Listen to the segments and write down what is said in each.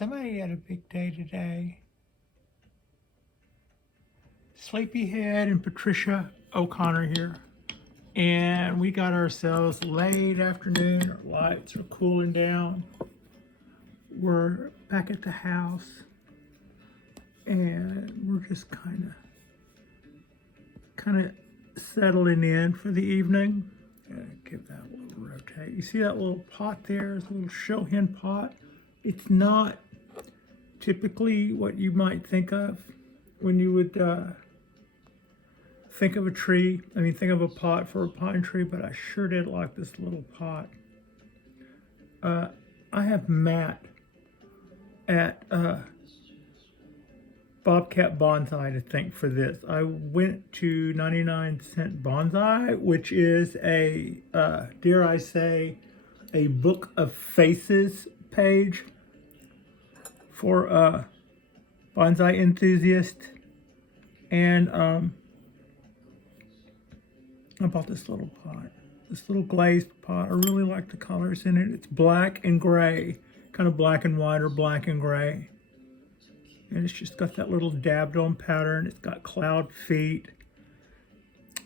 Somebody had a big day today. Sleepyhead and Patricia O'Connor here. And we got ourselves late afternoon. Our lights are cooling down. We're back at the house. And we're just kind of settling in for the evening. Give that a little rotate. You see that little pot there? It's a little Shohin pot. It's not typically what you might think of when you would think of a tree. I mean, think of a pot for a pine tree, but I sure did like this little pot. I have Matt at Bobcat Bonsai to thank for this. I went to 99-cent Bonsai, which is a, dare I say, a book of faces page for bonsai enthusiasts. And I bought this little pot, this little glazed pot. I really like the colors in it. It's black and gray, kind of black and white or black and gray. And it's just got that little dabbed on pattern. It's got cloud feet.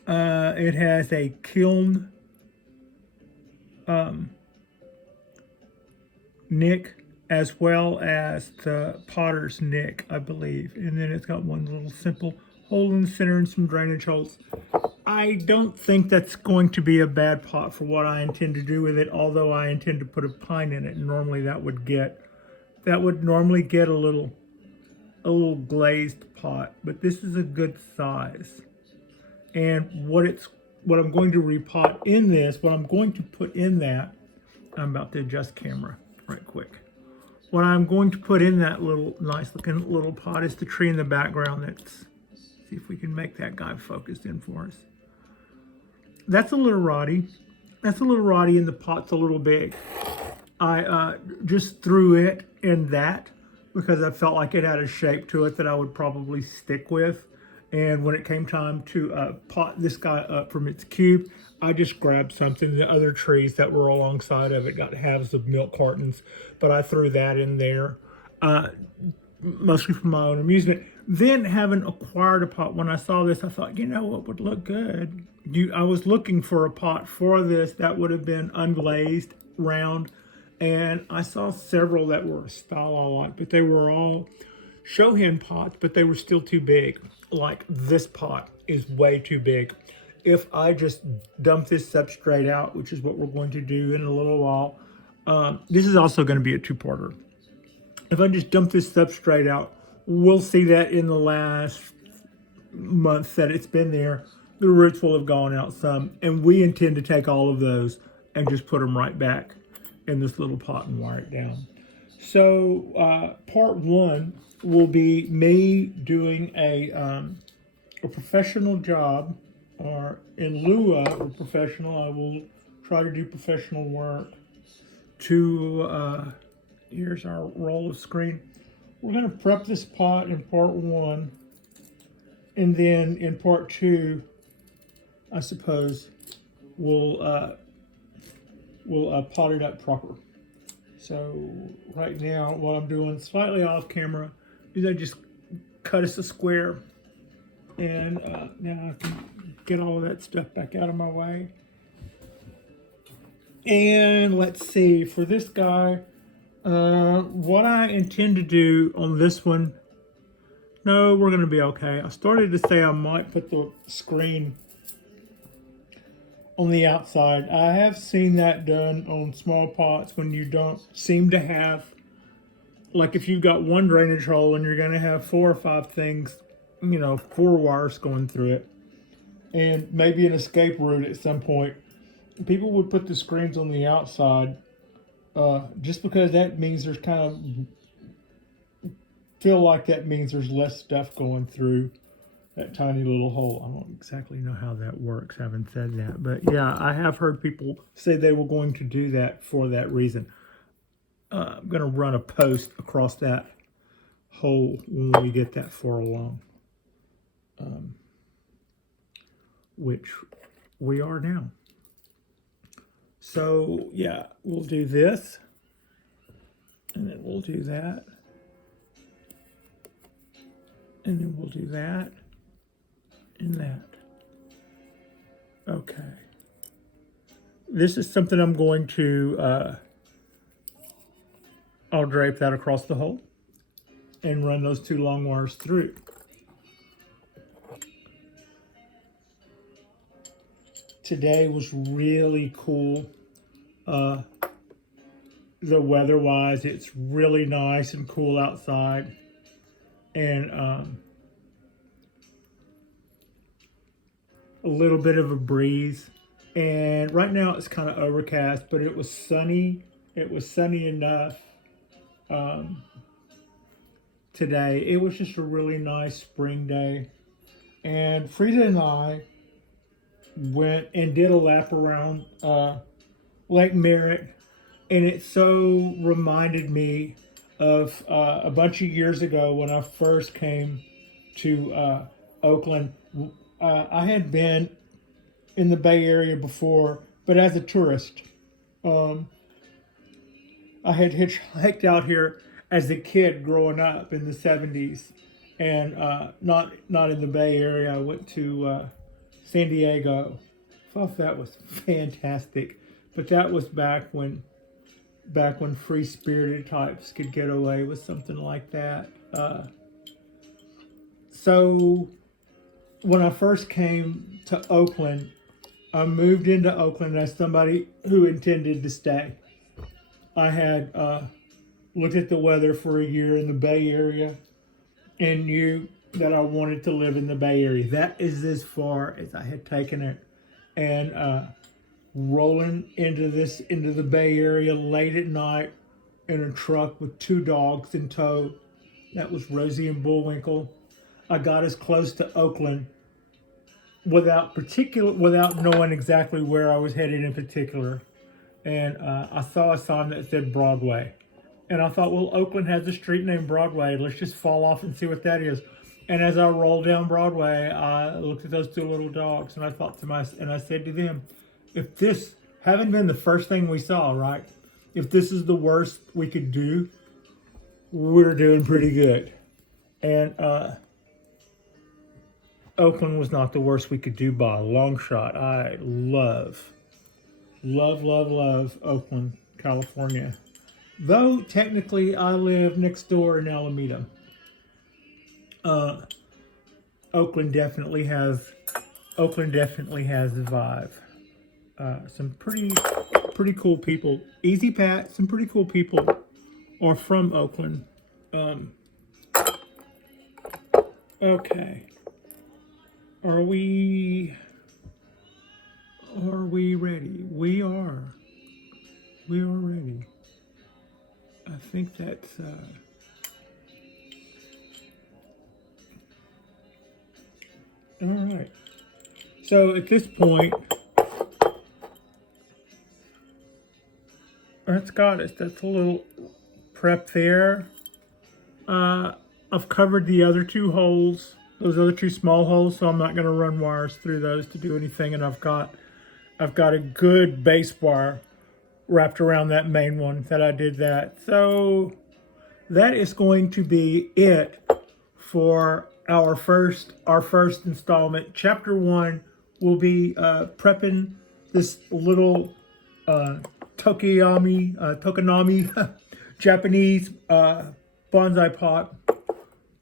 It has a kiln nick as well as the potter's nick, I believe. And then it's got one little simple hole in the center and some drainage holes. I don't think that's going to be a bad pot for what I intend to do with it, although I intend to put a pine in it. And normally that would normally get a little glazed pot, but this is a good size. And what I'm going to repot in this, what I'm going to put in that, I'm about to adjust camera right quick. What I'm going to put in that little nice looking little pot is the tree in the background. See if we can make that guy focused in for us. That's a Literati. That's a Literati, and the pot's a little big. I just threw it in that because I felt like it had a shape to it that I would probably stick with. And when it came time to pot this guy up from its cube, I just grabbed something. The other trees that were alongside of it got halves of milk cartons, but I threw that in there, mostly for my own amusement. Then, having acquired a pot, when I saw this, I thought, you know what would look good? I was looking for a pot for this that would have been unglazed, round, and I saw several that were a style I liked, but they were all Shohin pots, but they were still too big. Like this pot is way too big. If I just dump this substrate out, which is what we're going to do in a little while, this is also going to be a two-parter. If I just dump this substrate out, we'll see that in the last month that it's been there, the roots will have gone out some, and we intend to take all of those and just put them right back in this little pot and wire it down. So part one will be me doing a professional job, or in lieu of a professional, I will try to do professional work to, here's our roll of screen. We're going to prep this pot in part one, and then in part two, I suppose, we'll pot it up proper. So right now, what I'm doing slightly off camera is I just cut us a square, and now I can get all of that stuff back out of my way. And let's see, for this guy, what I intend to do on this one, no, we're going to be okay. I started to say I might put the screen on the outside. I have seen that done on small pots when you don't seem to have, like if you've got one drainage hole and you're going to have 4 or 5 things, 4 wires going through it, and maybe an escape route at some point. People would put the screens on the outside just because that means there's feel like that means there's less stuff going through that tiny little hole. I don't exactly know how that works, having said that. But yeah, I have heard people say they were going to do that for that reason. I'm going to run a post across that hole when we get that far along, which we are now. So yeah, we'll do this, and then we'll do that. And then we'll do that and that. Okay. This is something I'm going to, I'll drape that across the hole and run those 2 long wires through. Today was really cool. The weather-wise, it's really nice and cool outside. And a little bit of a breeze. And right now it's kind of overcast, but it was sunny. It was sunny enough today. It was just a really nice spring day. And Frida and I went and did a lap around Lake Merritt. And it so reminded me of a bunch of years ago when I first came to Oakland. I had been in the Bay Area before, but as a tourist. I had hitchhiked out here as a kid growing up in the 70s, and not in the Bay Area. I went to San Diego. Thought that was fantastic, but that was back when free-spirited types could get away with something like that. So when I first came to Oakland, I moved into Oakland as somebody who intended to stay. I had looked at the weather for a year in the Bay Area and knew that I wanted to live in the Bay Area. That is as far as I had taken it. And rolling into the Bay Area late at night in a truck with 2 dogs in tow. That was Rosie and Bullwinkle. I got as close to Oakland without knowing exactly where I was headed in particular. And I saw a sign that said Broadway. And I thought, well, Oakland has a street named Broadway. Let's just fall off and see what that is. And as I rolled down Broadway, I looked at those 2 little dogs and I thought to myself, and I said to them, if this, having been the first thing we saw, right? If this is the worst we could do, we're doing pretty good. And Oakland was not the worst we could do by a long shot. I love Oakland, California. Though technically I live next door in Alameda. Oakland definitely has the vibe. Some pretty cool people. Easy Pat, some pretty cool people are from Oakland. Okay. Are we ready? We are ready. I think that's all right. So at this point, that's got us. That's a little prep there. I've covered the other 2 holes, those other 2 small holes, so I'm not going to run wires through those to do anything. And I've got a good base wire wrapped around that main one that I did that. So that is going to be it for our first installment. Chapter 1 will be prepping this little tokonami Japanese bonsai pot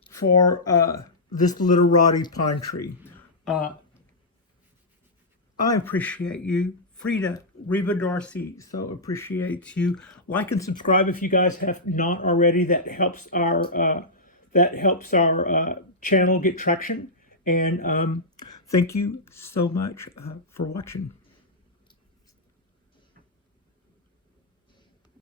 for this Literati pine tree. I appreciate you. Frida, Reba Darcy, so appreciates you. Like and subscribe if you guys have not already. That helps our channel get traction. And thank you so much for watching.